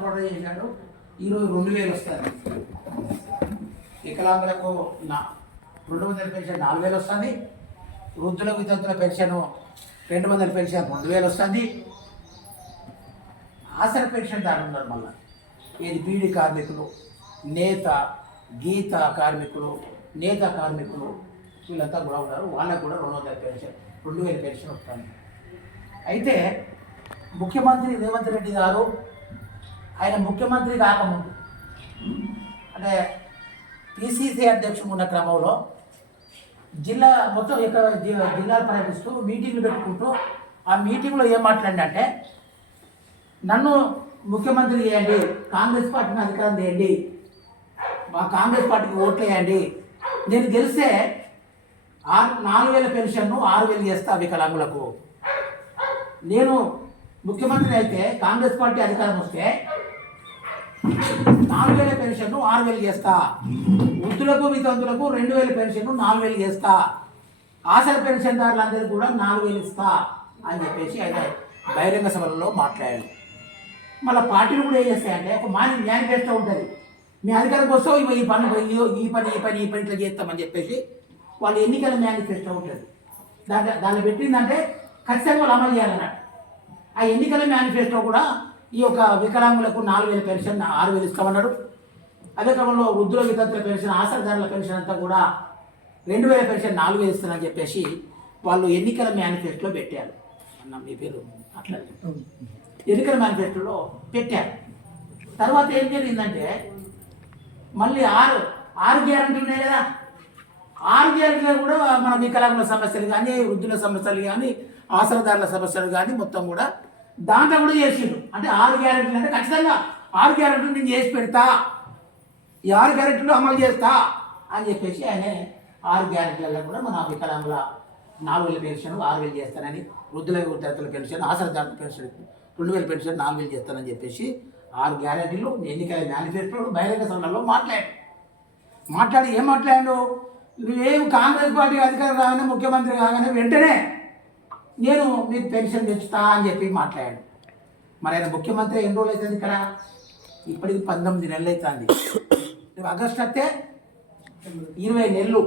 Product చేశాడు. ఈరోజు 2000 వస్తుంది. వికలాంగులకు 200 పెన్షన్ 4000 వస్తుంది. వృద్ధుల వితంతుల పెన్షన్ 200 పెన్షన్ 2000 వస్తుంది. ఆసర పెన్షన్ దాని ఉన్నారు. మళ్ళీ ఇది బీడీ కార్మికులు, నేత గీత కార్మికులు, నేత కార్మికులు వీళ్ళంతా కూడా ఉన్నారు. వాళ్ళకు కూడా 200 పెన్షన్ 2000 పెన్షన్ వస్తుంది. అయితే ముఖ్యమంత్రి రేవంత్ రెడ్డి గారు ఆయన ముఖ్యమంత్రి కాకముందు అంటే పిసిసి అధ్యక్షుడు ఉన్న క్రమంలో జిల్లా మొత్తం ఇక్కడ జిల్లాలు పర్యటిస్తూ మీటింగ్లు పెట్టుకుంటూ ఆ మీటింగ్లో ఏం మాట్లాడినంటే, నన్ను ముఖ్యమంత్రి చేయండి, కాంగ్రెస్ పార్టీని అధికారం చేయండి, మా కాంగ్రెస్ పార్టీకి ఓట్లు వేయండి, నేను గెలిస్తే 4000 పెన్షన్ను 6000 చేస్తా వికలాంగులకు, నేను ముఖ్యమంత్రి అయితే కాంగ్రెస్ పార్టీ అధికారం వస్తే 4000 పెన్షన్ను 6000 చేస్తా, వృద్ధులకు వితంతులకు 2000 పెన్షన్ను 4000 చేస్తా, ఆసర పెన్షన్దారులందరికీ కూడా 4000 ఇస్తా అని చెప్పేసి ఆయన బహిరంగ సభలలో మాట్లాడాడు. మళ్ళీ పార్టీలు కూడా ఏం చేస్తాయంటే ఒక మేనిఫెస్టో ఉంటుంది, మీ అధికారం కోసం ఈ పని ఇట్లా చేస్తామని చెప్పేసి వాళ్ళు ఎన్నికల మేనిఫెస్టో ఉంటుంది. దాన్ని పెట్టిందంటే ఖచ్చితంగా వాళ్ళు అమలు చేయాలన్నట్టు. ఆ ఎన్నికల మేనిఫెస్టో కూడా ఈ యొక్క వికలాంగులకు 4000 పెన్షన్ 6000 ఇస్తామన్నాడు. అదే క్రమంలో వృద్ధుల వితంతుల పెన్షన్, ఆసరదారుల పెన్షన్ అంతా కూడా 2000 పెన్షన్ 4000 ఇస్తానని చెప్పేసి వాళ్ళు ఎన్నికల మేనిఫెస్టోలో పెట్టారు. అన్న మీ పేరు అట్లా ఎన్నికల మేనిఫెస్టోలో పెట్టారు. తర్వాత ఏం జరిగిందంటే మళ్ళీ ఆరు గ్యారెంటీలు ఉన్నాయి కదా, 6 గ్యారెంటీలు కూడా మన వికలాంగుల సమస్యలు కానీ, వృద్ధుల సమస్యలు కానీ, ఆసరదారుల సమస్యలు కానీ మొత్తం కూడా దాంట్లో కూడా చేసిండు. అంటే 6 గ్యారెంటీలు అంటే ఖచ్చితంగా 6 గ్యారెంటీలు నేను చేసి పెడతా, ఈ 6 గ్యారెంటీలు అమలు చేస్తా అని చెప్పేసి ఆయన 6 గ్యారెంటీలలో కూడా మన వికలాంగుల 4000 పెన్షన్ 6000 చేస్తానని, వృద్ధుల విద్యార్థుల పెన్షన్, ఆసరదారుల పెన్షన్ 2000 పెన్షన్ 4000 చేస్తానని చెప్పేసి 6 గ్యారెంటీలు ఎన్నికల మేనిఫెస్టోలో బహిరంగ సభలలో మాట్లాడి ఏం మాట్లాడాడు, నువ్వేం కాంగ్రెస్ పార్టీ అధికారం రాగానే ముఖ్యమంత్రి కాగానే వెంటనే నేను మీకు పెన్షన్ పెంచుతా అని చెప్పి మాట్లాడాడు. మరి ఆయన ముఖ్యమంత్రి ఎన్ని రోజులు అవుతుంది ఇక్కడ? ఇప్పటికి 19 నెలలు అవుతుంది. ఆగస్టు వస్తే 20 నెలలు.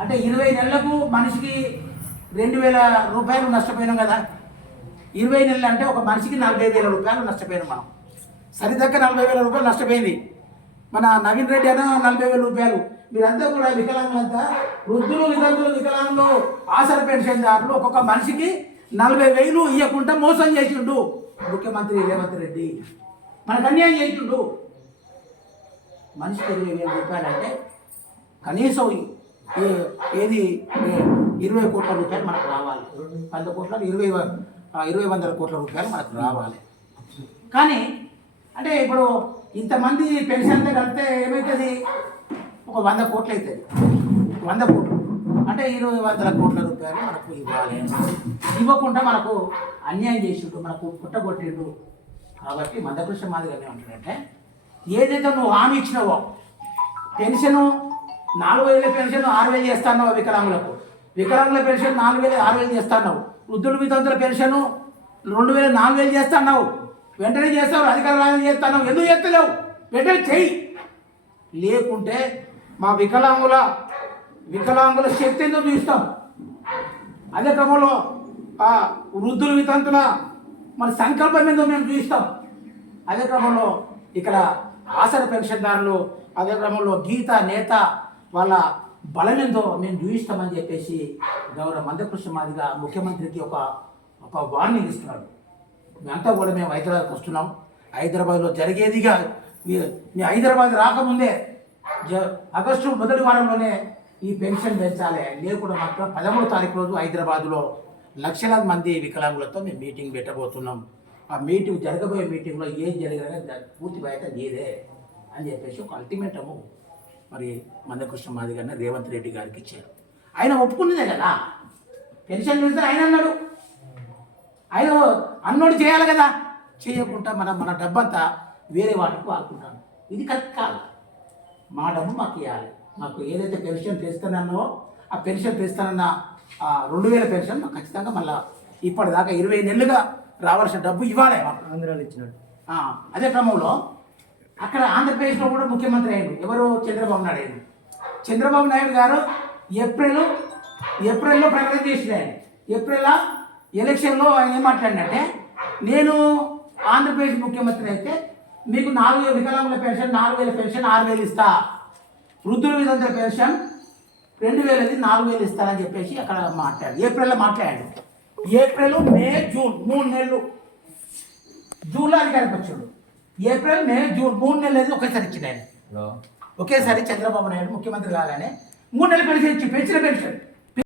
అంటే 20 నెలలకు మనిషికి 2000 రూపాయలు నష్టపోయినాం కదా. 20 నెలలు అంటే ఒక మనిషికి 40,000 రూపాయలు నష్టపోయినాం మనం. సరిదక్క 40,000 రూపాయలు నష్టపోయింది. మన నవీన్ రెడ్డి అయినా 40,000 రూపాయలు. మీరంతా కూడా వికలాంగులంతా, వృద్ధులు వితంతులు వికలాంగులు ఆసర పెన్షన్దారులు ఒక్కొక్క మనిషికి 40,000 ఇవ్వకుండా మోసం చేసిండు ముఖ్యమంత్రి రేవంత్ రెడ్డి. మనకు అన్యాయం చేసిండు. మనిషికి 20,000 రూపాయలు అంటే కనీసం ఏది 20 కోట్ల రూపాయలు మనకు రావాలి. 100 కోట్ల 20 కోట్ల రూపాయలు మనకు రావాలి. కానీ అంటే ఇప్పుడు ఇంతమంది పెన్షన్తో కలిపితే ఏమవుతుంది? ఒక 100 కోట్లు అవుతుంది. 100 కోట్లు అంటే 20,000 కోట్ల రూపాయలు మనకు ఇవ్వాలి. ఇవ్వకుండా మనకు అన్యాయం చేసిండు, మనకు పుట్టగొట్టిండు. కాబట్టి మందకృష్ణ మాదిరిగానే ఉంటాడంటే, ఏదైతే నువ్వు హామీ ఇచ్చినావో పెన్షను 4000 పెన్షన్ 6000 చేస్తాన్నావు వికలాంగులకు, వికలాంగుల పెన్షన్ 4000 6000 చేస్తున్నావు, వృద్ధుల వితంతుల పెన్షన్ 2000 4000 చేస్తున్నావు, వెంటనే చేస్తావు, అధికారం చేస్తున్నావు. ఎందుకు చేస్తలేవు? వెంటనే చెయ్యి. లేకుంటే మా వికలాంగుల శక్తి ఎందుకు చూస్తాం. అదే క్రమంలో వృద్ధుల వితంతుల మన సంకల్పం ఏందో మేము చూస్తాం. అదే క్రమంలో ఇక్కడ ఆసర పెన్షన్దారులు, అదే క్రమంలో గీత నేత వాళ్ళ బలం ఏందో మేము చూపిస్తామని చెప్పేసి గౌరవ మందకృష్ణ మాదిగా ముఖ్యమంత్రికి ఒక వార్నింగ్ ఇస్తున్నాడు. మేమంతా కూడా మేము హైదరాబాద్కి వస్తున్నాం. హైదరాబాద్లో జరిగేదిగా మీ హైదరాబాద్ రాకముందే ఆగస్టు మొదటి వారంలోనే ఈ పెన్షన్ పెంచాలి. లేకుండా మాత్రం 13వ తారీఖు రోజు హైదరాబాద్లో లక్షలాది మంది వికలాంగులతో మేము మీటింగ్ పెట్టబోతున్నాం. ఆ మీటింగ్ జరగబోయే మీటింగ్లో ఏం జరిగినా పూర్తి బాధ్యత నీదే అని చెప్పేసి ఒక అల్టిమేటము మరి మందకృష్ణ మాదిగారిని రేవంత్ రెడ్డి గారికి ఇచ్చారు. ఆయన ఒప్పుకున్నదే కదా పెన్షన్ పెంచితే. ఆయన అన్నాడు, ఆయన అన్నోడు చేయాలి కదా. చేయకుండా మన డబ్బంతా వేరే వాటికి వాడుకుంటాను. ఇది కరెక్ట్ కాదు. మా డబ్బు మాకు ఇవ్వాలి. మాకు ఏదైతే పెన్షన్ తెస్తానో ఆ పెన్షన్ తెస్తానన్న 2000 పెన్షన్ మాకు ఖచ్చితంగా మళ్ళీ ఇప్పటిదాకా 20 నెలలుగా రావాల్సిన డబ్బు ఇవ్వాలి. మాకు ఆంధ్రాలో ఇచ్చినట్టు అదే క్రమంలో అక్కడ ఆంధ్రప్రదేశ్లో కూడా ముఖ్యమంత్రి అయ్యాడు. ఎవరు? చంద్రబాబు నాయుడు అయ్యాడు. చంద్రబాబు నాయుడు గారు ఏప్రిల్లో ప్రకటన చేసిన ఆయన. ఏప్రిల్ ఎలక్షన్లో ఆయన ఏం మాట్లాడినంటే, నేను ఆంధ్రప్రదేశ్ ముఖ్యమంత్రి అయితే మీకు 4,000 వికలాంగుల పెన్షన్, 4,000 పెన్షన్ 6,000 ఇస్తా, వృద్ధుల వితంతుల పెన్షన్ 2,000 4,000 ఇస్తానని చెప్పేసి అక్కడ ఏప్రిల్లో మాట్లాడాడు. ఏప్రిల్, మే, జూన్ 3 నెలలు. జూన్లో అధికారికి వచ్చాడు. ఏప్రిల్, మే, జూన్ 3 నెలలు ఒకేసారి ఇచ్చింది ఆయన. ఒకేసారి చంద్రబాబు నాయుడు ముఖ్యమంత్రి కాగానే 3 నెలల పెన్షన్ ఇచ్చి పెంచిన పెన్షన్